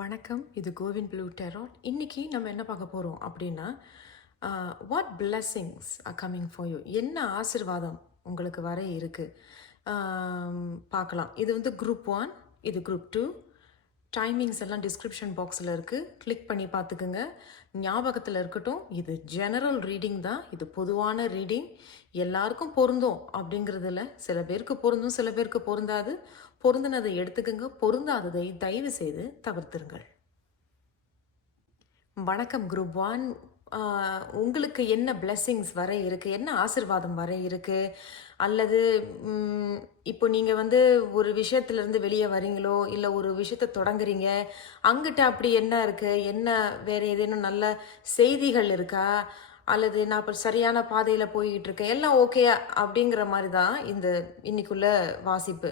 வணக்கம். இது Kovind blue tarot. இன்றைக்கி நம்ம என்ன பார்க்க போகிறோம் அப்படின்னா what blessings are coming for you என்ன ஆசிர்வாதம் உங்களுக்கு வர இருக்குது பார்க்கலாம். இது வந்து குரூப் ஒன் இது குரூப் டூ டைமிங்ஸ் எல்லாம் டிஸ்கிரிப்ஷன் பாக்ஸில் இருக்குது கிளிக் பண்ணி பார்த்துக்குங்க. ஞாபகத்தில் இருக்கட்டும் இது ஜெனரல் ரீடிங் தான். இது பொதுவான ரீடிங் எல்லாருக்கும் பொருந்தும் அப்படிங்கிறதுல சில பேருக்கு பொருந்தும் சில பேருக்கு பொருந்தாது. பொருந்தினதை எடுத்துக்கங்க பொருந்தாததை தயவு செய்து தவிர்த்துருங்கள். வணக்கம் குரூப் ஒன். உங்களுக்கு என்ன பிளெஸ்ஸிங்ஸ் வர இருக்குது என்ன ஆசிர்வாதம் வர இருக்குது அல்லது இப்போ நீங்கள் வந்து ஒரு விஷயத்துலேருந்து வெளியே வரீங்களோ இல்லை ஒரு விஷயத்தை தொடங்குறீங்க அங்கிட்ட அப்படி என்ன இருக்குது என்ன வேறு ஏதேனும் நல்ல செய்திகள் இருக்கா? அல்லது நான் இப்போ சரியான பாதையில் போய்கிட்டு இருக்கேன் எல்லாம் ஓகே அப்படிங்கிற மாதிரி தான் இந்த இன்னைக்குள்ள வாசிப்பு.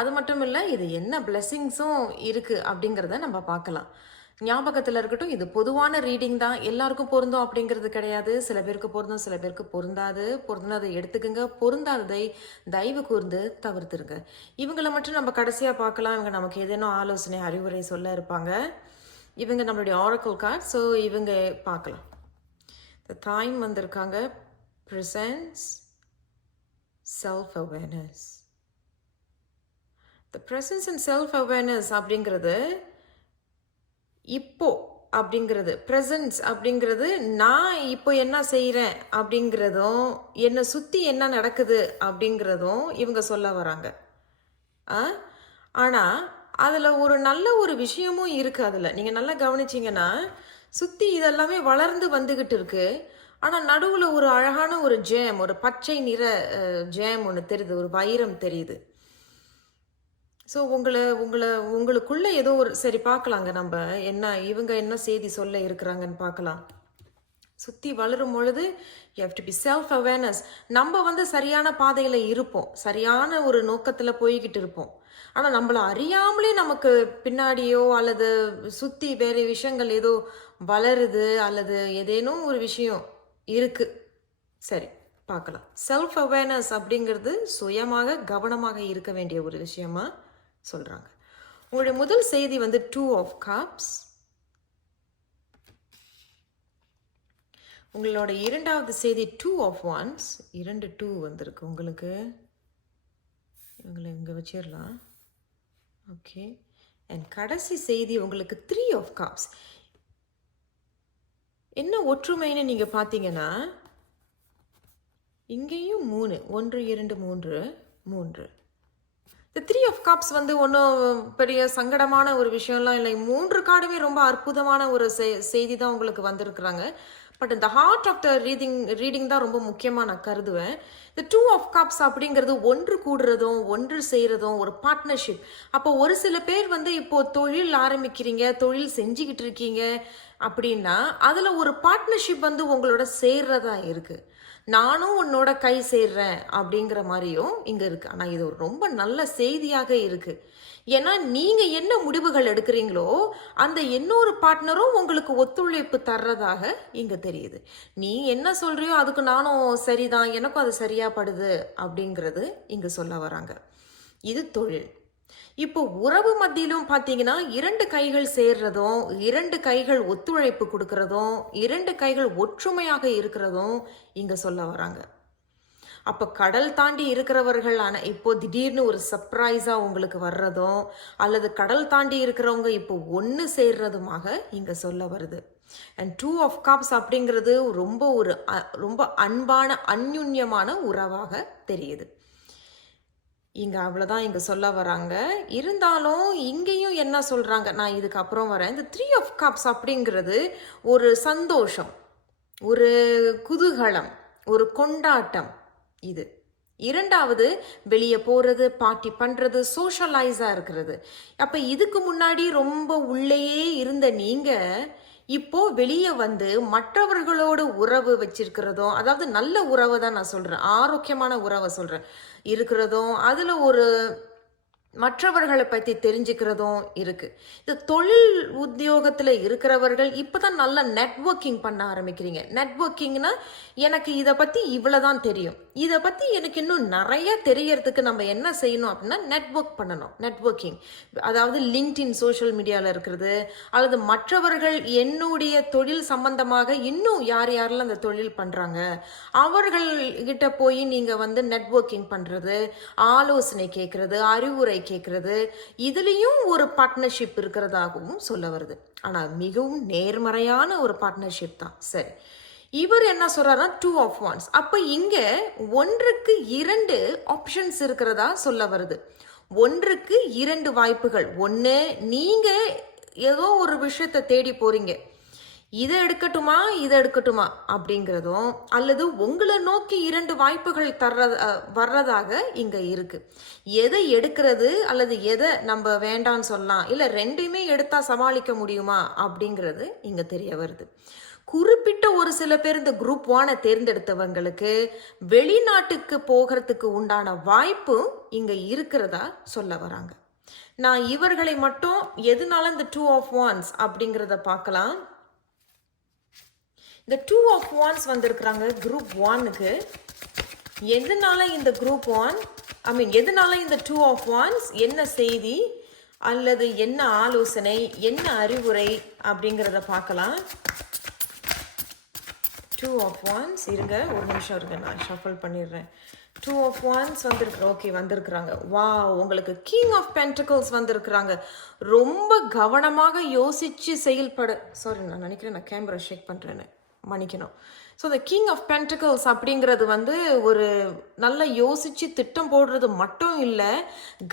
அது மட்டும் இல்லை இது என்ன பிளெஸ்ஸிங்ஸும் இருக்குது அப்படிங்கிறத நம்ம பார்க்கலாம். ஞாபகத்தில் இருக்கட்டும் இது பொதுவான ரீடிங் தான். எல்லாருக்கும் பொருந்தும் அப்படிங்கிறது கிடையாது. சில பேருக்கு பொருந்தும் சில பேருக்கு பொருந்தாது. பொருந்தாதை எடுத்துக்கங்க. பொருந்தாததை தயவு கூர்ந்து தவிர்த்துருங்க. இவங்களை மட்டும் நம்ம கடைசியாக பார்க்கலாம். இவங்க நமக்கு ஏதேனும் ஆலோசனை அறிவுரை சொல்ல இருப்பாங்க. இவங்க நம்மளுடைய ஆரக்கல் கார்ட் ஸோ இவங்க பார்க்கலாம். இந்த வந்திருக்காங்க. Presence self awareness the presence and self awareness அப்படிங்கிறது இப்போ அப்படிங்கிறது ப்ரெசன்ஸ் அப்படிங்கிறது நான் இப்போ என்ன செய்கிறேன் அப்படிங்கிறதும் என்னை சுற்றி என்ன நடக்குது அப்படிங்கிறதும் இவங்க சொல்ல வராங்க. ஆ? ஆனால் அதில் ஒரு நல்ல ஒரு விஷயமும் இருக்குது அதில். நீங்கள் நல்லா கவனிச்சிங்கன்னா சுற்றி இதெல்லாமே வளர்ந்து வந்துக்கிட்டு இருக்குது ஆனால் நடுவில் ஒரு அழகான ஒரு ஜேம் ஒரு பச்சை நிற ஜேம் ஒன்று தெரியுது ஒரு வைரம் தெரியுது. ஸோ உங்களை உங்களை உங்களுக்குள்ள ஏதோ ஒரு சரி பார்க்கலாங்க நம்ம. என்ன இவங்க என்ன செய்தி சொல்ல இருக்கிறாங்கன்னு பார்க்கலாம். சுற்றி வளரும் பொழுது you have to be self awareness நம்ம வந்து சரியான பாதையில் இருப்போம். சரியான ஒரு நோக்கத்தில் போய்கிட்டு இருப்போம். ஆனால் நம்மளை அறியாமலே நமக்கு பின்னாடியோ அல்லது சுற்றி வேறு விஷயங்கள் ஏதோ வளருது அல்லது ஏதேனும் ஒரு விஷயம் இருக்குது சரி பார்க்கலாம். செல்ஃப் அவேர்னஸ் அப்படிங்கிறது சுயமாக கவனமாக இருக்க வேண்டிய ஒரு விஷயமா? சொல்கிறாங்க உங்களுடைய முதல் செய்தி வந்து டூ ஆஃப் காப்ஸ் உங்களோட இரண்டாவது செய்தி டூ ஆஃப் ஒன்ஸ் இரண்டு டூ வந்திருக்கு உங்களுக்கு. இவங்களை இங்கே வச்சிடலாம். ஓகே அண்ட் கடைசி செய்தி உங்களுக்கு த்ரீ ஆஃப் காப்ஸ் என்ன ஒற்றுமைன்னு நீங்கள் பார்த்தீங்கன்னா இங்கேயும் மூணு. ஒன்று இரண்டு மூன்று மூன்று. இந்த த்ரீ ஆஃப் கப்ஸ் வந்து ஒன்றும் பெரிய சங்கடமான ஒரு விஷயம்லாம் இல்லை. மூன்று கார்டுமே ரொம்ப அற்புதமான ஒரு செ- செய்தி தான் உங்களுக்கு வந்திருக்கிறாங்க. பட் இந்த heart of the reading reading தான் ரொம்ப முக்கியமாக நான் கருதுவேன். இந்த டூ ஆஃப் கப்ஸ் அப்படிங்கிறது ஒன்று கூடுறதும் ஒன்று செய்கிறதும் ஒரு பார்ட்னர்ஷிப் அப்போ ஒரு சில பேர் வந்து இப்போ தொழில் ஆரம்பிக்கிறீங்க தொழில் செஞ்சுக்கிட்டு இருக்கீங்க அப்படின்னா அதில் ஒரு பார்ட்னர்ஷிப் வந்து உங்களோட சேர்றதா இருக்குது நானும் உன்னோட கை சேர்றேன் அப்படிங்கிற மாதிரியும் இங்க இருக்கு. ஆனா இது ஒரு ரொம்ப நல்ல செய்தியாக இருக்கு. ஏன்னா நீங்க என்ன முடிவுகள் எடுக்கிறீங்களோ அந்த இன்னொரு பார்ட்னரும் உங்களுக்கு ஒத்துழைப்பு தர்றதாக இங்க தெரியுது. நீ என்ன சொல்றியோ அதுக்கு நானும் சரிதான் எனக்கும் அது சரியா படுது அப்படிங்கிறது இங்க சொல்ல வராங்க. இது தொழில். இப்போ உறவு மத்தியிலும் பார்த்தீங்கன்னா இரண்டு கைகள் சேர்றதும் இரண்டு கைகள் ஒத்துழைப்பு கொடுக்கறதும் இரண்டு கைகள் ஒற்றுமையாக இருக்கிறதும் இங்க சொல்ல வராங்க. அப்போ கடல் தாண்டி இருக்கிறவர்கள் ஆனால் இப்போ திடீர்னு ஒரு சர்ப்ரைஸாக உங்களுக்கு வர்றதும் அல்லது கடல் தாண்டி இருக்கிறவங்க இப்போ ஒன்று சேர்றதுமாக இங்கே சொல்ல வருது. அண்ட் டூ ஆஃப் காப்ஸ் அப்படிங்கிறது ரொம்ப ஒரு அ- ரொம்ப அன்பான அந்யுன்யமான உறவாக தெரியுது. இங்கே அவ்வளோதான் இங்கே சொல்ல வராங்க இருந்தாலும் இங்கேயும் என்ன சொல்கிறாங்க நான் இதுக்கப்புறம் வரேன். இந்த த்ரீ ஆஃப் கப்ஸ் அப்படிங்கிறது ஒரு சந்தோஷம் ஒரு குதூகலம் ஒரு கொண்டாட்டம் இது. இரண்டாவது வெளியே போகிறது பார்ட்டி பண்ணுறது சோஷலைஸாக இருக்கிறது. அப்போ இதுக்கு முன்னாடி ரொம்ப உள்ளேயே இருந்த நீங்கள் இப்போ வெளியே வந்து மற்றவர்களோடு உறவு வச்சிருக்கிறதும் அதாவது நல்ல உறவை தான் நான் சொல்கிறேன் ஆரோக்கியமான உறவை சொல்கிறேன் இருக்கிறதும் அதில் ஒரு மற்றவர்களை பற்றி தெரிஞ்சுக்கிறதும் இருக்குது இந்த தொழில் உத்தியோகத்தில் இருக்கிறவர்கள் இப்போ தான் நல்ல நெட்ஒர்க்கிங் பண்ண ஆரம்பிக்கிறீங்க. நெட்ஒர்க்கிங்னா எனக்கு இதை பற்றி இவ்வளோ தான் தெரியும். இதை பற்றி எனக்கு இன்னும் நிறைய தெரியறதுக்கு நம்ம என்ன செய்யணும் அப்படின்னா நெட்ஒர்க் பண்ணணும். நெட்ஒர்க்கிங் அதாவது லிங்க்டின் சோஷியல் மீடியாவில் இருக்கிறது அல்லது மற்றவர்கள் என்னுடைய தொழில் சம்பந்தமாக இன்னும் யார் யாரெல்லாம் அந்த தொழில் பண்ணுறாங்க அவர்கள்கிட்ட போய் நீங்கள் வந்து நெட்ஒர்க்கிங் பண்ணுறது ஆலோசனை கேட்குறது அறிவுரை கேட்குறது இதுலேயும் ஒரு பார்ட்னர்ஷிப் இருக்கிறதாகவும் சொல்ல வருது. ஆனால் மிகவும் நேர்மறையான ஒரு பார்ட்னர்ஷிப் தான். சரி. இவர் என்ன சொல்றாருன்னா டூ ஆஃப் ஒன்ஸ் அப்போ இங்கே ஒன்றுக்கு இரண்டு ஆப்ஷன்ஸ் இருக்கிறதா சொல்ல வருது. ஒன்றுக்கு இரண்டு வாய்ப்புகள். ஒன்று நீங்கள் ஏதோ ஒரு விஷயத்தை தேடி போறீங்க. இதை எடுக்கட்டுமா இதை எடுக்கட்டுமா அப்படிங்கிறதும் அல்லது உங்களை நோக்கி இரண்டு வாய்ப்புகள் தர்ற வர்றதாக இங்கே இருக்குது எதை எடுக்கிறது அல்லது எதை நம்ம வேண்டாம்னு சொல்லலாம் இல்லை ரெண்டையுமே எடுத்தால் சமாளிக்க முடியுமா அப்படிங்கிறது இங்கே தெரிய வருது. குறிப்பிட்ட ஒரு சில பேர் இந்த குரூப் ஒனை தேர்ந்தெடுத்தவங்களுக்கு வெளிநாட்டுக்கு போகிறதுக்கு உண்டான வாய்ப்பு இங்கே இருக்கிறதா சொல்ல வராங்க. நான் இவர்களை மட்டும் எதனால இந்த டூ ஆஃப் ஒன்ஸ் அப்படிங்கிறத பார்க்கலாம். இந்த டூ ஆஃப் ஒன்ஸ் வந்திருக்கிறாங்க குரூப் ஒன்னுக்கு எதனால இந்த குரூப் ஒன் ஐ மீன் எதனால இந்த டூ ஆஃப் ஒன்ஸ் என்ன செய்தி அல்லது என்ன ஆலோசனை என்ன அறிவுரை அப்படிங்கிறத பார்க்கலாம். டூ ஆஃப் ஒன்ஸ் இருங்க ஒரு நிமிஷம் இருங்க நான் ஷஃபல் பண்ணிடுறேன். டூ ஆஃப் ஒன்ஸ் வந்திருக்கு ஓகே வந்திருக்கிறாங்க. வா உங்களுக்கு கிங் ஆஃப் பென்டிகல்ஸ் வந்திருக்கிறாங்க. ரொம்ப கவனமாக யோசிச்சு செயல்பட சாரி நான் நினைக்கிறேன் நான் கேமரா ஷேக் பண்ணுறேன்னு மன்னிக்கணும். ஸோ இந்த கிங் ஆஃப் பென்டிகல்ஸ் அப்படிங்கிறது வந்து ஒரு நல்ல யோசித்து திட்டம் போடுறது மட்டும் இல்லை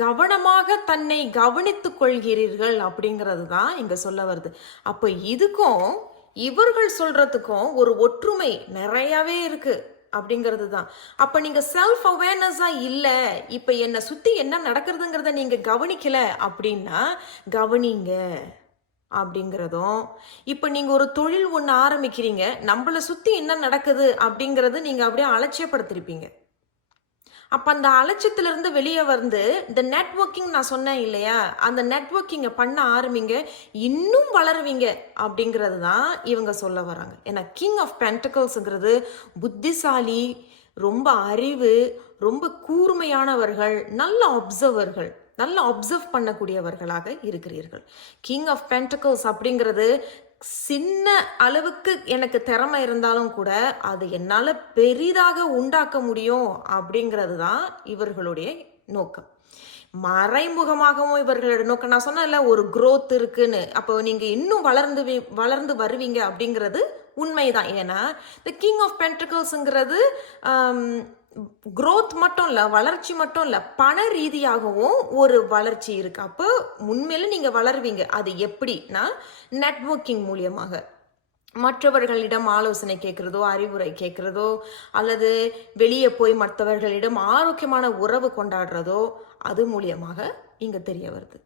கவனமாக தன்னை கவனித்து கொள்கிறீர்கள் அப்படிங்கிறது தான் இங்கே சொல்ல வருது. அப்போ இதுக்கும் இவர்கள் சொல்கிறதுக்கும் ஒரு ஒற்றுமை நிறையாவே இருக்குது அப்படிங்கிறது தான். அப்போ நீங்கள் செல்ஃப் அவேர்னஸாக இல்லை இப்போ என்னை சுற்றி என்ன நடக்கிறதுங்கிறத நீங்கள் கவனிக்கலை அப்படின்னா கவனிங்க. அப்படிங்கிறதும் இப்போ நீங்கள் ஒரு தொழில் ஒன்று ஆரம்பிக்கிறீங்க நம்மளை சுற்றி என்ன நடக்குது அப்படிங்கிறது நீங்கள் அப்படியே அலட்சியப்படுத்திருப்பீங்க. அப்போ அந்த அலட்சியத்திலிருந்து வெளியே வந்து இந்த நெட்வொர்க்கிங் நான் சொன்னேன் இல்லையா அந்த நெட்ஒர்க்கிங்கை பண்ண ஆரம்பிங்க இன்னும் வளருவீங்க அப்படிங்கிறது தான் இவங்க சொல்ல வராங்க. ஏன்னா கிங் ஆஃப் பென்டக்கல்ஸுங்கிறது புத்திசாலி ரொம்ப அறிவு ரொம்ப கூர்மையானவர்கள் நல்ல அப்சர்வர்கள் நல்ல அப்சர்வ் பண்ணக்கூடியவர்களாக இருக்கிறீர்கள். கிங் ஆஃப் பென்டக்கல்ஸ் அப்படிங்கிறது சின்ன அளவுக்கு எனக்கு திறமை இருந்தாலும் கூட அது என்னால் பெரிதாக உண்டாக்க முடியும் அப்படிங்கிறது தான் இவர்களுடைய நோக்கம். மறைமுகமாகவும் இவர்களோட நோக்கம். நான் சொன்னேன்ல ஒரு குரோத் இருக்குன்னு. அப்போ நீங்கள் இன்னும் வளர்ந்து வளர்ந்து வருவீங்க அப்படிங்கிறது உண்மைதான். ஏன்னா இந்த கிங் ஆஃப் பென்ட்ரிகல்ஸுங்கிறது க்ரோத் மட்டும் இல்லை வளர்ச்சி மட்டும் இல்லை பண ரீதியாகவும் ஒரு வளர்ச்சி இருக்கு. அப்போ உண்மையில நீங்கள் வளருவீங்க. அது எப்படின்னா நெட்வொர்க்கிங் மூலியமாக. மற்றவர்களிடம் ஆலோசனை கேட்குறதோ அறிவுரை கேட்குறதோ அல்லது வெளியே போய் மற்றவர்களிடம் ஆரோக்கியமான உறவு கொண்டாடுறதோ அது மூலியமாக இங்கே தெரிய வருது.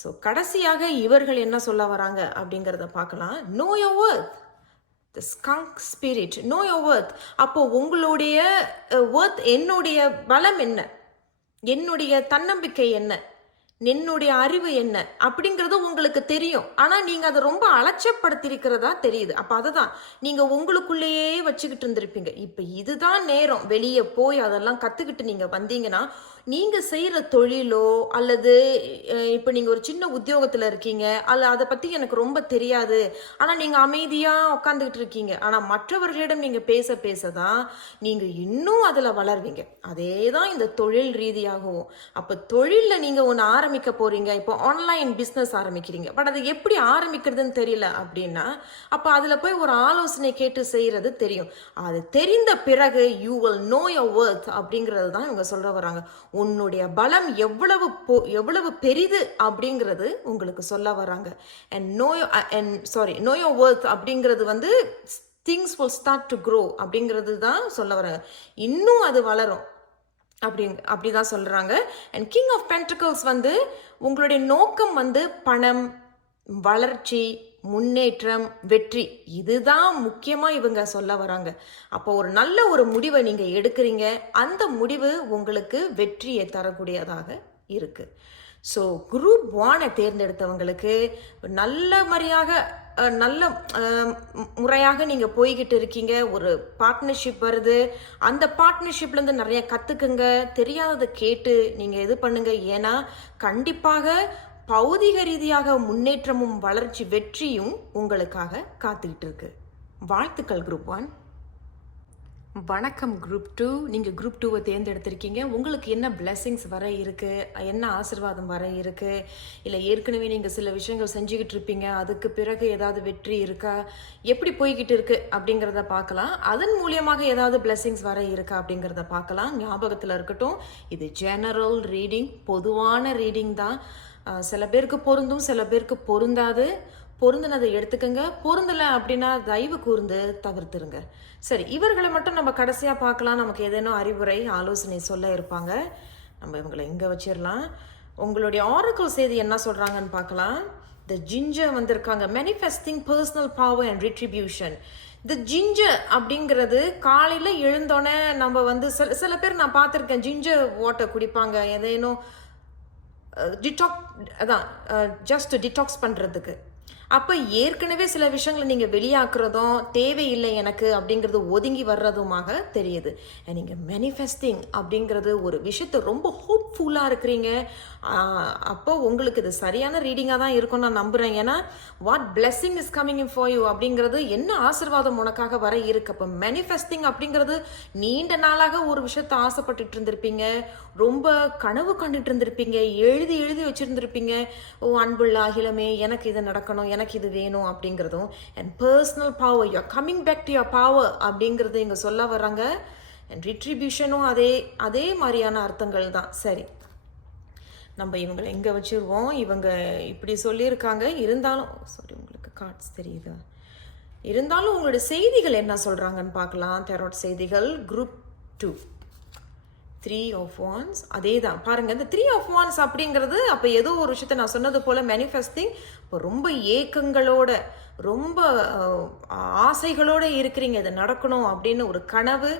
ஸோ கடைசியாக இவர்கள் என்ன சொல்ல வராங்க அப்படிங்கிறத பார்க்கலாம். Know your worth the skunk spirit know your worth அப்போ உங்களுடைய ஒர்த் என்னுடைய பலம் என்ன? என்னுடைய தன்னம்பிக்கை என்ன? என்னுடைய அறிவு என்ன? அப்படிங்கிறது உங்களுக்கு தெரியும். ஆனால் நீங்கள் அதை ரொம்ப அலட்சப்படுத்தியிருக்கிறதா தெரியுது. அப்ப அதுதான். நீங்கள் உங்களுக்குள்ளேயே வச்சுக்கிட்டு இருந்திருப்பீங்க. இப்போ இதுதான் நேரம். வெளியே போய் அதெல்லாம் கற்றுக்கிட்டு நீங்கள் வந்தீங்கன்னா நீங்கள் செய்கிற தொழிலோ அல்லது இப்போ நீங்கள் ஒரு சின்ன உத்தியோகத்தில் இருக்கீங்க அல்ல அதை பற்றி எனக்கு ரொம்ப தெரியாது. ஆனால் நீங்கள் அமைதியாக உட்காந்துக்கிட்டு இருக்கீங்க. ஆனால் மற்றவர்களிடம் நீங்கள் பேச பேச தான் நீங்கள் இன்னும் அதில் வளர்வீங்க. அதே தான் இந்த தொழில் ரீதியாகவும். அப்போ தொழிலில் நீங்கள் ஒன்று ஆரம்பிக்க போகிறீங்க இப்போ ஆன்லைன் பிஸ்னஸ் ஆரம்பிக்கிறீங்க. பட் அது எப்படி ஆரம்பிக்கிறதுன்னு தெரியல அப்படின்னா அப்போ அதில் போய் ஒரு ஆலோசனை கேட்டு செய்கிறது தெரியும். அது தெரிந்த பிறகு you will know your worth அப்படிங்கிறது தான் இவங்க சொல்ல வராங்க. உன்னுடைய பலம் எவ்வளவு பொ- எவ்வளவு பெரிது அப்படிங்கிறது உங்களுக்கு சொல்ல வராங்க. And know and sorry know your worth அப்படிங்கிறது வந்து things will start to grow அப்படிங்கிறது தான் சொல்ல வராங்க. இன்னும் அது வளரும். அப்படி தான் சொல்கிறாங்க அண்ட் கிங் ஆஃப் பென்டிகல்ஸ் வந்து உங்களுடைய நோக்கம் வந்து பணம் வளர்ச்சி முன்னேற்றம் வெற்றி. இதுதான் முக்கியமாக இவங்க சொல்ல வராங்க. அப்போ ஒரு நல்ல ஒரு முடிவை நீங்கள் எடுக்கிறீங்க. அந்த முடிவு உங்களுக்கு வெற்றியை தரக்கூடியதாக இருக்குது ஸோ குரூப் ஒனை தேர்ந்தெடுத்தவங்களுக்கு நல்ல மாதிரியாக நல்ல முறையாக நீங்கள் போய்கிட்டு இருக்கீங்க. ஒரு பார்ட்னர்ஷிப் வருது. அந்த பார்ட்னர்ஷிப்லேருந்து நிறைய கற்றுக்குங்க தெரியாததை கேட்டு நீங்கள் இது பண்ணுங்க. ஏன்னா கண்டிப்பாக பௌதிக ரீதியாக முன்னேற்றமும் வளர்ச்சி வெற்றியும் உங்களுக்காக காத்துக்கிட்டு இருக்கு. வாழ்த்துக்கள் குரூப் ஒன் வணக்கம் குரூப் டூ நீங்கள் குரூப் டூவை தேர்ந்தெடுத்திருக்கீங்க. உங்களுக்கு என்ன பிளெஸ்ஸிங்ஸ் வர இருக்குது என்ன ஆசிர்வாதம் வர இருக்குது இல்லை ஏற்கனவே நீங்கள் சில விஷயங்கள் செஞ்சுக்கிட்டு இருப்பீங்க. அதுக்கு பிறகு ஏதாவது வெற்றி இருக்கா? எப்படி போய்கிட்டு இருக்கு அப்படிங்கிறத பார்க்கலாம். அதன் மூலியமாக ஏதாவது பிளெஸ்ஸிங்ஸ் வர இருக்கா அப்படிங்கிறத பார்க்கலாம். ஞாபகத்தில் இருக்கட்டும். இது ஜெனரல் ரீடிங் பொதுவான ரீடிங் தான். சில பேருக்கு பொருந்தும் சில பேருக்கு பொருந்தாது. பொருந்தினதை எடுத்துக்கங்க. பொருந்தலை அப்படின்னா தயவு கூர்ந்து தவிர்த்துருங்க. சரி இவர்களை மட்டும் நம்ம கடைசியாக பார்க்கலாம். நமக்கு ஏதேனும் அறிவுரை ஆலோசனை சொல்ல இருப்பாங்க. நம்ம இவங்களை இங்கே வச்சிடலாம் உங்களுடைய ஆரக்கல் செய்தி என்ன சொல்கிறாங்கன்னு பார்க்கலாம். த ஜிஞ்சர் வந்திருக்காங்க. Manifesting personal power and retribution இந்த ஜிஞ்சர் அப்படிங்கிறது காலையில் எழுந்தோடனே நம்ம வந்து சில சில பேர் நான் பார்த்துருக்கேன். ஜிஞ்சர் வாட்டர் குடிப்பாங்க. ஏதேனும் டிடாக் அதான் ஜஸ்ட் டிடாக்ஸ் பண்ணுறதுக்கு அப்போ ஏற்கனவே சில விஷயங்களை நீங்கள் வெளியாக்குறதும் தேவையில்லை எனக்கு அப்படிங்கிறது ஒதுங்கி வர்றதுமாக தெரியுது. நீங்கள் மேனிஃபெஸ்டிங் அப்படிங்கிறது ஒரு விஷயத்தை ரொம்ப ஹோப்ஃபுல்லாக இருக்கிறீங்க. அப்போ உங்களுக்கு இது சரியான ரீடிங்காக தான் இருக்கும் நான் நம்புகிறேன் ஏன்னா what blessing is coming in for you அப்படிங்கிறது என்ன ஆசீர்வாதம் உனக்காக வர இருக்கு? அப்போ மேனிஃபெஸ்டிங் அப்படிங்கிறது நீண்ட நாளாக ஒரு விஷயத்தை ஆசைப்பட்டுட்டு இருந்திருப்பீங்க. ரொம்ப கனவு கண்டுட்டு இருந்திருப்பீங்க. எழுதி எழுதி வச்சுருந்துருப்பீங்க. ஓ அன்புள்ள அகிலமே எனக்கு இது நடக்கணும் எனக்கு இது வேணும் அப்படிங்கிறதும் and personal power you coming back to your power அப்படிங்கிறது இங்கே சொல்ல வர்றாங்க. அண்ட் ரிட்ரிபியூஷனும் அதே அதே மாதிரியான அர்த்தங்கள் தான். சரி. நம்ம இவங்களை எங்கே வச்சிருவோம்? இவங்க இப்படி சொல்லியிருக்காங்க. இருந்தாலும் சாரி உங்களுக்கு கார்ட்ஸ் தெரியுதா? இருந்தாலும் உங்களுடைய செய்திகள் என்ன சொல்கிறாங்கன்னு பார்க்கலாம். தெரோட் செய்திகள் group two three of wands அதே தான் பாருங்க இந்த த்ரீ ஆஃப் ஒன்ஸ் அப்படிங்கிறது அப்போ ஏதோ ஒரு விஷயத்த நான் சொன்னது போல மேனிஃபெஸ்டிங் இப்போ ரொம்ப ஏக்கங்களோட ரொம்ப ஆசைகளோடு ஆசைகளோட இருக்கிறீங்க. இது நடக்கணும் அப்படின்னு ஒரு கனவு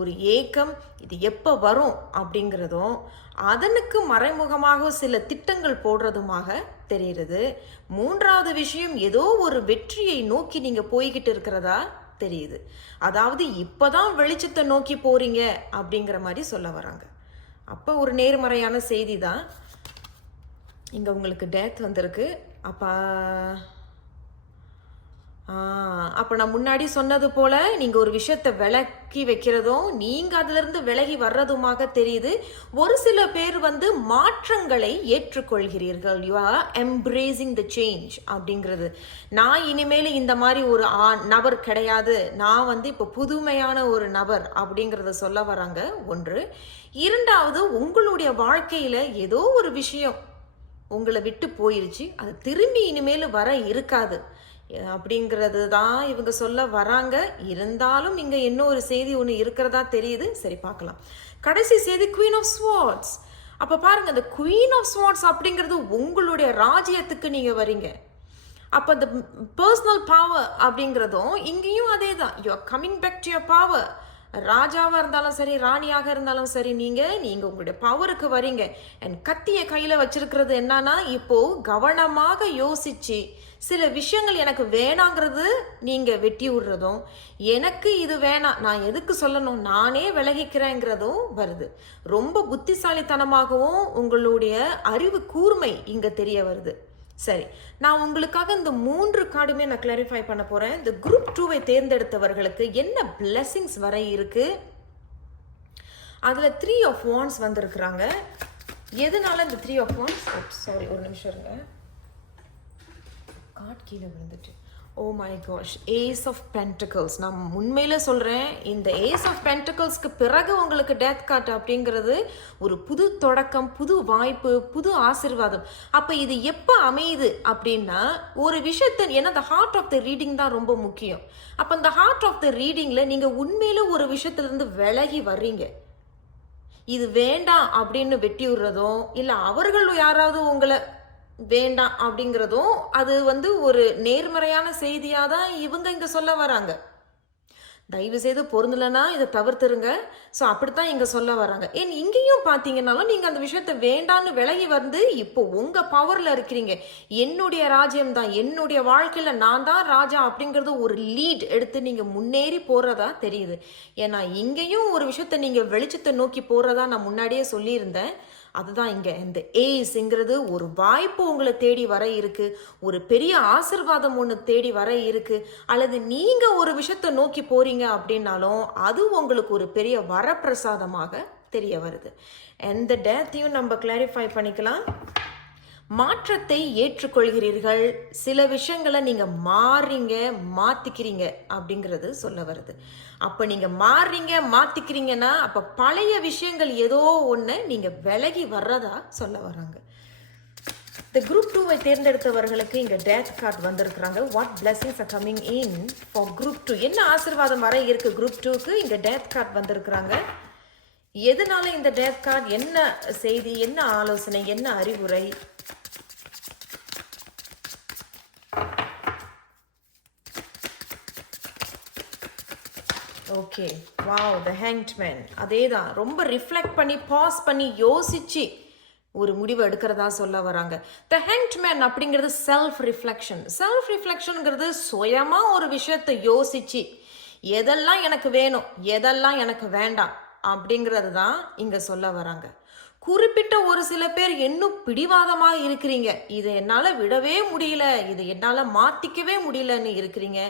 ஒரு ஏக்கம் இது எப்போ வரும் அப்படிங்கிறதும் அதனுக்கு மறைமுகமாக சில திட்டங்கள் போடுறதுமாக தெரிகிறது. மூன்றாவது விஷயம் ஏதோ ஒரு வெற்றியை நோக்கி நீங்கள் போய்கிட்டு இருக்கிறதா? தெரியுது. அதாவது இப்பதான் வெளிச்சத்தை நோக்கி போறீங்க அப்படிங்கிற மாதிரி சொல்ல வராங்க. அப்போ ஒரு நேர்மறையான செய்தி தான். இங்கே உங்களுக்கு டேத் வந்திருக்கு. அப்போ அப்போ நான் முன்னாடி சொன்னது போல நீங்கள் ஒரு விஷயத்தை விலக்கி வைக்கிறதும் நீங்கள் அதிலிருந்து விலகி வர்றதுமாக தெரியுது. ஒரு சில பேர் வந்து மாற்றங்களை ஏற்றுக்கொள்கிறீர்கள். You are embracing the change அப்படிங்கிறது. நான் இனிமேல் இந்த மாதிரி ஒரு ஆ நபர் கிடையாது. நான் வந்து இப்போ புதுமையான ஒரு நபர் அப்படிங்கிறத சொல்ல வராங்க. ஒன்று. இரண்டாவது உங்களுடைய வாழ்க்கையில் ஏதோ ஒரு விஷயம் உங்களை விட்டு போயிருச்சு. அது திரும்பி இனிமேல் வர இருக்காது. அப்படிங்கிறது தான் இவங்க சொல்ல வராங்க. இருந்தாலும் இங்கே இன்னும் ஒரு செய்தி ஒன்று இருக்கிறதா தெரியுது? சரி பார்க்கலாம். கடைசி செய்தி குவீன் ஆஃப் ஸ்வாட்ஸ் அப்போ பாருங்கள் இந்த குவீன் ஆஃப் ஸ்வாட்ஸ் அப்படிங்கிறது உங்களுடைய ராஜ்யத்துக்கு நீங்கள் வரீங்க. அப்போ இந்த பர்சனல் பவர் அப்படிங்கிறதும் இங்கேயும் அதே தான் you are coming back to your power ராஜாவாக இருந்தாலும் சரி ராணியாக இருந்தாலும் சரி நீங்கள் நீங்கள் உங்களுடைய பவருக்கு வரீங்க. என் கத்தியை கையில் வச்சிருக்கிறது என்னன்னா இப்போ கவனமாக யோசிச்சு சில விஷயங்கள் எனக்கு வேணாங்கிறது நீங்கள் வெட்டி விடுறதும் எனக்கு இது வேணாம் நான் எதுக்கு சொல்லணும் நானே விலகிக்கிறேங்கிறதும் வருது. ரொம்ப புத்திசாலித்தனமாகவும் உங்களுடைய அறிவு கூர்மை இங்கே தெரிய வருது. சரி நான் உங்களுக்காக இந்த மூன்று கார்டுமே நான் கிளாரிஃபை பண்ண போறேன். இந்த குரூப் டூவை தேர்ந்தெடுத்தவர்களுக்கு என்ன பிளெஸிங்ஸ் வர இருக்கு? அதுல த்ரீ ஆஃப் ஒன்ஸ் வந்திருக்கிறாங்க. எதனால இந்த த்ரீ ஆஃப் ஒன்ஸ் சாரி ஒரு நிமிஷம் இருங்க. கார்ட் கீழே விழுந்துட்டு. ஓ my gosh ace of pentacles நான் உண்மையில் சொல்கிறேன் இந்த ஏஸ் ஆஃப் பென்டிகல்ஸ்க்கு பிறகு உங்களுக்கு டெத் கார்ட் அப்படிங்கிறது ஒரு புது தொடக்கம் புது வாய்ப்பு புது ஆசிர்வாதம். அப்போ இது எப்போ அமையுது அப்படின்னா ஒரு விஷயத்தை ஏன்னா அந்த ஹார்ட் ஆஃப் த ரீடிங் தான் ரொம்ப முக்கியம். அப்போ இந்த ஹார்ட் ஆஃப் த ரீடிங்கில் நீங்கள் உண்மையில ஒரு விஷயத்துலேருந்து விலகி வர்றீங்க. இது வேண்டாம் அப்படின்னு வெட்டி விடுறதும் இல்லை அவர்கள் யாராவது உங்களை வேண்டாம் அப்படிங்கிறதும் அது வந்து ஒரு நேர்மறையான செய்தியாக தான் இவங்க இங்கே சொல்ல வராங்க. தயவு செய்து பொருந்தலைன்னா இதை தவிர்த்துருங்க. ஸோ அப்படித்தான் இங்கே சொல்ல வராங்க. ஏன் இங்கேயும் பார்த்தீங்கன்னாலும் நீங்கள் அந்த விஷயத்த வேண்டான்னு விலகி வந்து இப்போ உங்கள் பவரில் இருக்கிறீங்க. என்னுடைய ராஜ்யம் தான். என்னுடைய வாழ்க்கையில் நான் தான் ராஜா அப்படிங்கிறது ஒரு லீட் எடுத்து நீங்கள் முன்னேறி போகிறதா தெரியுது. ஏன்னா இங்கேயும் ஒரு விஷயத்த நீங்கள் வெளிச்சத்தை நோக்கி போகிறதா நான் முன்னாடியே சொல்லியிருந்தேன். அதுதான் இங்கே. இந்த ஏஸ்ங்கிறது ஒரு வாய்ப்பு உங்களை தேடி வர இருக்கு. ஒரு பெரிய ஆசிர்வாதம் ஒன்று தேடி வர இருக்கு. அல்லது நீங்கள் ஒரு விஷயத்தை நோக்கி போறீங்க அப்படின்னாலும் அது உங்களுக்கு ஒரு பெரிய வரப்பிரசாதமாக தெரிய வருது. எந்த டேத்தையும் நம்ம கிளாரிஃபை பண்ணிக்கலாம். மாற்றத்தை ஏற்றுக்கொள்கிறீர்கள். சில விஷயங்களை நீங்கள் மாறுறீங்க மாற்றிக்கிறீங்க அப்படிங்கிறது சொல்ல வருது. அப்போ நீங்கள் மாறுறீங்க மாற்றிக்கிறீங்கன்னா அப்போ பழைய விஷயங்கள் ஏதோ ஒன்று நீங்கள் விலகி வர்றதா சொல்ல வராங்க. இந்த குரூப் டூவை தேர்ந்தெடுத்தவர்களுக்கு இங்கே டேட் கார்டு வந்திருக்கிறாங்க. What blessings are coming in for group two என்ன ஆசீர்வாதம் வர இருக்கு குரூப் டூக்கு இங்கே டேட் கார்டு வந்திருக்கிறாங்க. எதனால இந்த டேட் கார்டு என்ன செய்தி? என்ன ஆலோசனை? என்ன அறிவுரை? Okay wow the hanged man அதே தான் ரொம்ப ரிஃப்ளெக்ட் பண்ணி பாஸ் பண்ணி யோசிச்சு ஒரு முடிவு எடுக்கிறதா சொல்ல வராங்க. த ஹேங்ட் மேன் அப்படிங்கிறது செல்ஃப் ரிஃப்ளெக்ஷன் செல்ஃப் ரிஃப்ளெக்ஷனுங்கிறது சுயமா ஒரு விஷயத்தை யோசிச்சு எதெல்லாம் எனக்கு வேணும் எதெல்லாம் எனக்கு வேண்டாம் அப்படிங்கிறது தான் இங்கே சொல்ல வராங்க. குறிப்பிட்ட ஒரு சில பேர் இன்னும் பிடிவாதமாக இருக்கிறீங்க. இதை என்னால் விடவே முடியல. இதை என்னால் மாற்றிக்கவே முடியலன்னு இருக்கிறீங்க.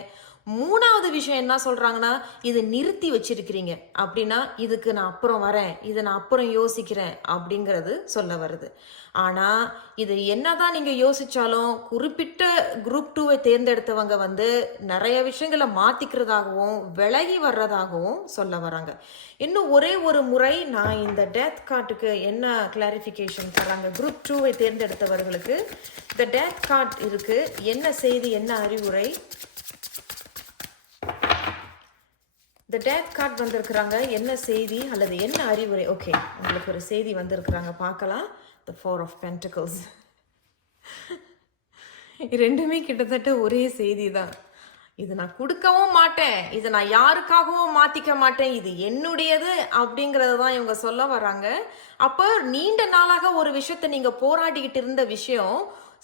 மூணாவது விஷயம் என்ன சொல்கிறாங்கன்னா இதை நிறுத்தி வச்சிருக்கிறீங்க. அப்படின்னா இதுக்கு நான் அப்புறம் வரேன். இதை நான் அப்புறம் யோசிக்கிறேன் அப்படிங்கிறது சொல்ல வருது. ஆனால் இது என்னதான் நீங்கள் யோசித்தாலும் குறிப்பிட்ட குரூப் டூவை தேர்ந்தெடுத்தவங்க வந்து நிறைய விஷயங்களை மாற்றிக்கிறதாகவும் விலகி வர்றதாகவும் சொல்ல வராங்க. இன்னும் ஒரே ஒரு முறை நான் இந்த டேத் கார்டுக்கு என்ன கிளாரிஃபிகேஷன் தராங்க? குரூப் டூவை தேர்ந்தெடுத்தவர்களுக்கு இந்த டேத் கார்ட் இருக்குது என்ன செய்தி என்ன அறிவுரை? த டேட் கார்ட் வந்திருக்கிறாங்க. என்ன செய்தி அல்லது என்ன அறிவுரை? ஓகே உங்களுக்கு ஒரு செய்தி வந்திருக்கிறாங்க. பார்க்கலாம். த ஃபோர் ஆஃப் பென்டிகல்ஸ் ரெண்டுமே கிட்டத்தட்ட ஒரே செய்தி தான் இது நான் கொடுக்கவும் மாட்டேன். இது நான் யாருக்காகவும் மாற்றிக்க மாட்டேன். இது என்னுடையது அப்படிங்கிறது தான் இவங்க சொல்ல வராங்க. அப்போ நீண்ட நாளாக ஒரு விஷயத்தை நீங்கள் போராடிக்கிட்டு இருந்த விஷயம்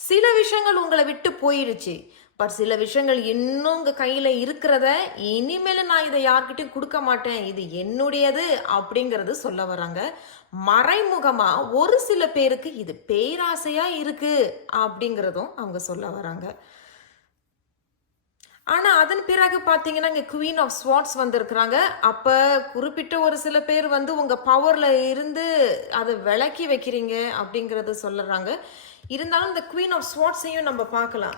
சில விஷயங்கள் உங்களை விட்டு போயிருச்சு பட் சில விஷயங்கள் இன்னும் உங்கள் கையில் இருக்கிறத இனிமேல் நான் இதை யார்கிட்டையும் கொடுக்க மாட்டேன். இது என்னுடையது அப்படிங்கிறது சொல்ல வராங்க. மறைமுகமாக ஒரு சில பேருக்கு இது பேராசையாக இருக்குது அப்படிங்கிறதும் அவங்க சொல்ல வராங்க. ஆனால் அதன் பிறகு பார்த்தீங்கன்னா இங்கே குவீன் ஆஃப் ஸ்வாட்ஸ் வந்திருக்கிறாங்க. அப்போ குறிப்பிட்ட ஒரு சில பேர் வந்து உங்கள் பவரில் இருந்து அதை விலக்கி வைக்கிறீங்க அப்படிங்கிறத சொல்லுறாங்க. இருந்தாலும் இந்த குவீன் ஆஃப் ஸ்வாட்ஸையும் நம்ம பார்க்கலாம்.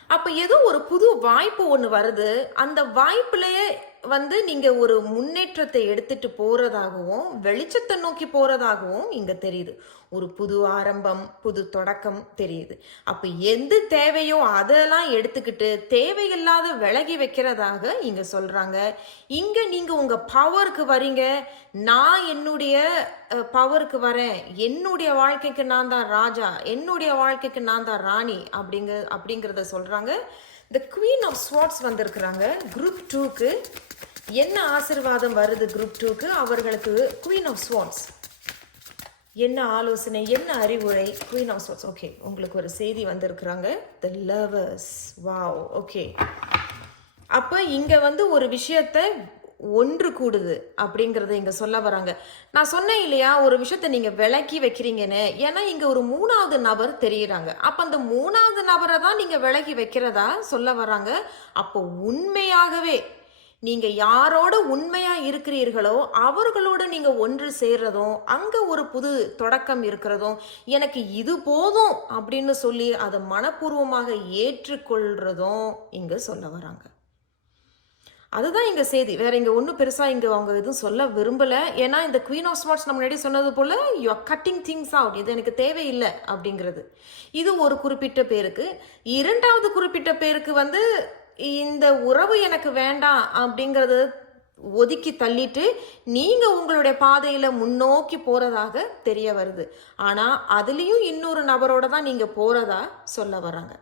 அப்போ ஏதோ ஒரு புது வாய்ப்பு ஒன்று வருது. அந்த வாய்ப்புலயே வந்து நீங்கள் ஒரு முன்னேற்றத்தை எடுத்துட்டு போகிறதாகவும் வெளிச்சத்தை நோக்கி போகிறதாகவும் இங்கே தெரியுது. ஒரு புது ஆரம்பம் புது தொடக்கம் தெரியுது. அப்போ எந்த தேவையோ அதெல்லாம் எடுத்துக்கிட்டு தேவையில்லாத விலகி வைக்கிறதாக இங்கே சொல்கிறாங்க இங்கே நீங்கள் உங்கள் பவருக்கு வரீங்க. நான் என்னுடைய பவருக்கு வரேன். என்னுடைய வாழ்க்கைக்கு நான் தான் ராஜா. என்னுடைய வாழ்க்கைக்கு நான் தான் ராணி அப்படிங்க அப்படிங்கிறத சொல்கிறாங்க சொல்றாங்க த குவீன் ஆஃப் ஸ்வாட்ஸ் வந்திருக்கிறாங்க. குரூப் டூக்கு என்ன ஆசிர்வாதம் வருது குரூப் டூக்கு அவர்களுக்கு குவீன் ஆஃப் ஸ்வாட்ஸ் என்ன ஆலோசனை என்ன அறிவுரை? குவீன் ஆஃப் ஸ்வாட்ஸ் ஓகே உங்களுக்கு ஒரு செய்தி வந்திருக்கிறாங்க. த லவர்ஸ் வாவ் ஓகே அப்போ இங்கே வந்து ஒரு விஷயத்த ஒன்று கூடுது அப்படிங்கிறத இங்கே சொல்ல வராங்க. நான் சொன்னேன் இல்லையா ஒரு விஷயத்த நீங்கள் விளக்கி வைக்கிறீங்கன்னு. ஏன்னா இங்கே ஒரு மூணாவது நபர் தெரியுறாங்க. அப்போ அந்த மூணாவது நபரை தான் நீங்கள் விலகி வைக்கிறதா சொல்ல வராங்க. அப்போ உண்மையாகவே நீங்கள் யாரோட உண்மையாக இருக்கிறீர்களோ அவர்களோட நீங்கள் ஒன்று சேர்றதும் அங்கே ஒரு புது தொடக்கம் இருக்கிறதும் எனக்கு இது போதும் அப்படின்னு சொல்லி அதை மனப்பூர்வமாக ஏற்றுக்கொள்றதும் இங்கே சொல்ல வராங்க. அதுதான் இங்கே செய்தி. வேற இங்கே ஒன்றும் பெருசாக இங்கே அவங்க எதுவும் சொல்ல விரும்பலை. ஏன்னா இந்த குவீன் ஆஃப் ஸ்மார்ட்ஸ் நம்ம முன்னாடி சொன்னது போல் you are cutting things out இது எனக்கு தேவையில்லை அப்படிங்கிறது. இது ஒரு குறிப்பிட்ட பேருக்கு. இரண்டாவது குறிப்பிட்ட பேருக்கு வந்து இந்த உறவு எனக்கு வேண்டாம் அப்படிங்கிறது ஒதுக்கி தள்ளிட்டு நீங்கள் உங்களுடைய பாதையில் முன்னோக்கி போகிறதாக தெரிய வருது. ஆனால் அதுலேயும் இன்னொரு நபரோட தான் நீங்கள் போகிறதா சொல்ல வராங்க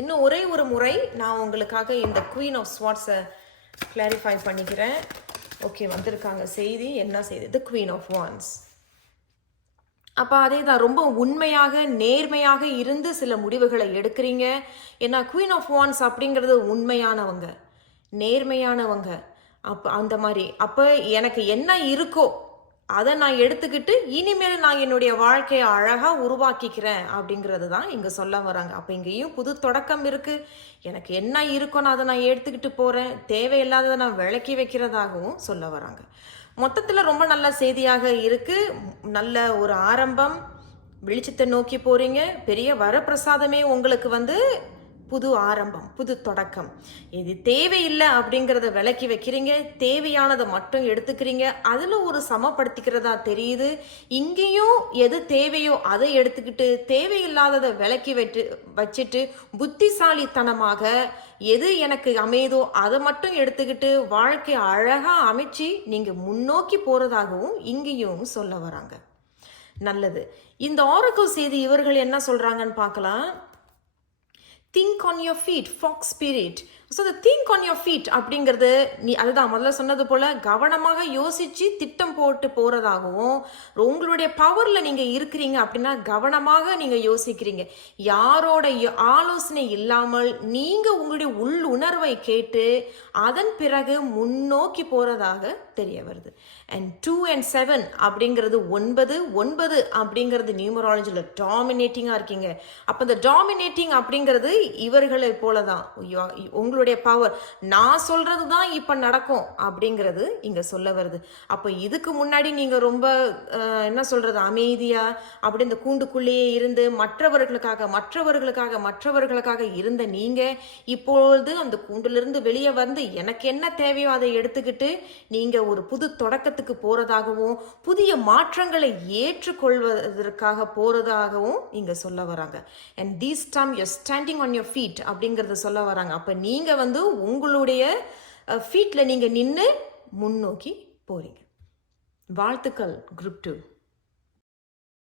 இன்னும் ஒரே ஒரு முறை நான் உங்களுக்காக இந்த குவீன் ஆஃப் ஸ்வாட்ஸை கிளாரிஃபை பண்ணிக்கிறேன். ஓகே வந்திருக்காங்க. செய்தி என்ன செய்தி? த குவீன் ஆஃப் வான்ஸ் அப்போ அதே தான் ரொம்ப உண்மையாக நேர்மையாக இருந்து சில முடிவுகளை எடுக்கிறீங்க. ஏன்னா குவீன் ஆஃப் வான்ஸ் அப்படிங்கிறது உண்மையானவங்க. நேர்மையானவங்க. அப்போ அந்த மாதிரி. அப்போ எனக்கு என்ன இருக்கோ அதை நான் எடுத்துக்கிட்டு இனிமேல் நான் என்னுடைய வாழ்க்கையை அழகாக உருவாக்கிக்கிறேன் அப்படிங்கிறது தான் இங்கே சொல்ல வராங்க. அப்போ இங்கேயும் புது தொடக்கம் இருக்குது எனக்கு என்ன இருக்கோன்னு அதை நான் எடுத்துக்கிட்டு போகிறேன் தேவையில்லாததை நான் விளக்கி வைக்கிறதாகவும் சொல்ல வராங்க. மொத்தத்தில் ரொம்ப நல்ல செய்தியாக இருக்குது நல்ல ஒரு ஆரம்பம். வெளிச்சத்தை நோக்கி போகிறீங்க பெரிய வரப்பிரசாதமே உங்களுக்கு வந்து புது ஆரம்பம் புது தொடக்கம். இது தேவையில்லை அப்படிங்கிறத விலக்கி வைக்கிறீங்க தேவையானதை மட்டும் எடுத்துக்கிறீங்க அதில் ஒரு சமப்படுத்திக்கிறதா தெரியுது. இங்கேயும் எது தேவையோ அதை எடுத்துக்கிட்டு தேவையில்லாததை விலக்கி வச்சு வச்சுட்டு புத்திசாலித்தனமாக எது எனக்கு அமையுதோ அதை மட்டும் எடுத்துக்கிட்டு வாழ்க்கை அழகாக அமைச்சு நீங்கள் முன்னோக்கி போகிறதாகவும் இங்கேயும் சொல்ல வராங்க. நல்லது. இந்த ஆரக்கல் செய்தி இவர்கள் என்ன சொல்கிறாங்கன்னு பார்க்கலாம். Think on your feet fog spirit so the think on your feet அப்படிங்கிறது நீ அதுதான் முதல்ல சொன்னது போல் கவனமாக யோசித்து திட்டம் போட்டு போகிறதாகவும் உங்களுடைய பவரில் நீங்கள் இருக்கிறீங்க அப்படின்னா கவனமாக நீங்கள் யோசிக்கிறீங்க. யாரோட ஆலோசனை இல்லாமல் நீங்கள் உங்களுடைய உள் உணர்வை கேட்டு அதன் பிறகு முன்னோக்கி போகிறதாக தெரிய வருது. அண்ட் டூ அண்ட் செவன் அப்படிங்கிறது ஒன்பது ஒன்பது அப்படிங்கிறது நியூமராலஜியில் டாமினேட்டிங்காக இருக்கீங்க. அப்போ இந்த டாமினேட்டிங் அப்படிங்கிறது இவர்களை போல தான் உங்களோட உங்களுடைய பவர் நான் சொல்கிறது தான் இப்போ நடக்கும் அப்படிங்கிறது இங்கே சொல்ல வருது. அப்போ இதுக்கு முன்னாடி நீங்கள் ரொம்ப என்ன சொல்கிறது அமைதியாக அப்படி இந்த கூண்டுக்குள்ளேயே இருந்து மற்றவர்களுக்காக மற்றவர்களுக்காக மற்றவர்களுக்காக இருந்த நீங்கள் இப்பொழுது அந்த கூண்டிலிருந்து வெளியே வந்து எனக்கு என்ன தேவையோ அதை எடுத்துக்கிட்டு நீங்கள் ஒரு புது தொடக்கத்துக்கு போகிறதாகவும் புதிய மாற்றங்களை ஏற்றுக்கொள்வதற்காக போகிறதாகவும் இங்கே சொல்ல வராங்க. And these time you're standing on your feet அப்படிங்கிறத சொல்ல வராங்க. அப்போ நீங்கள் வந்து உங்களுடைய ஃபீட்டில் நீங்கள் நின்று முன்னோக்கி போகிறீங்க வாழ்த்துக்கள் குரூப் டூ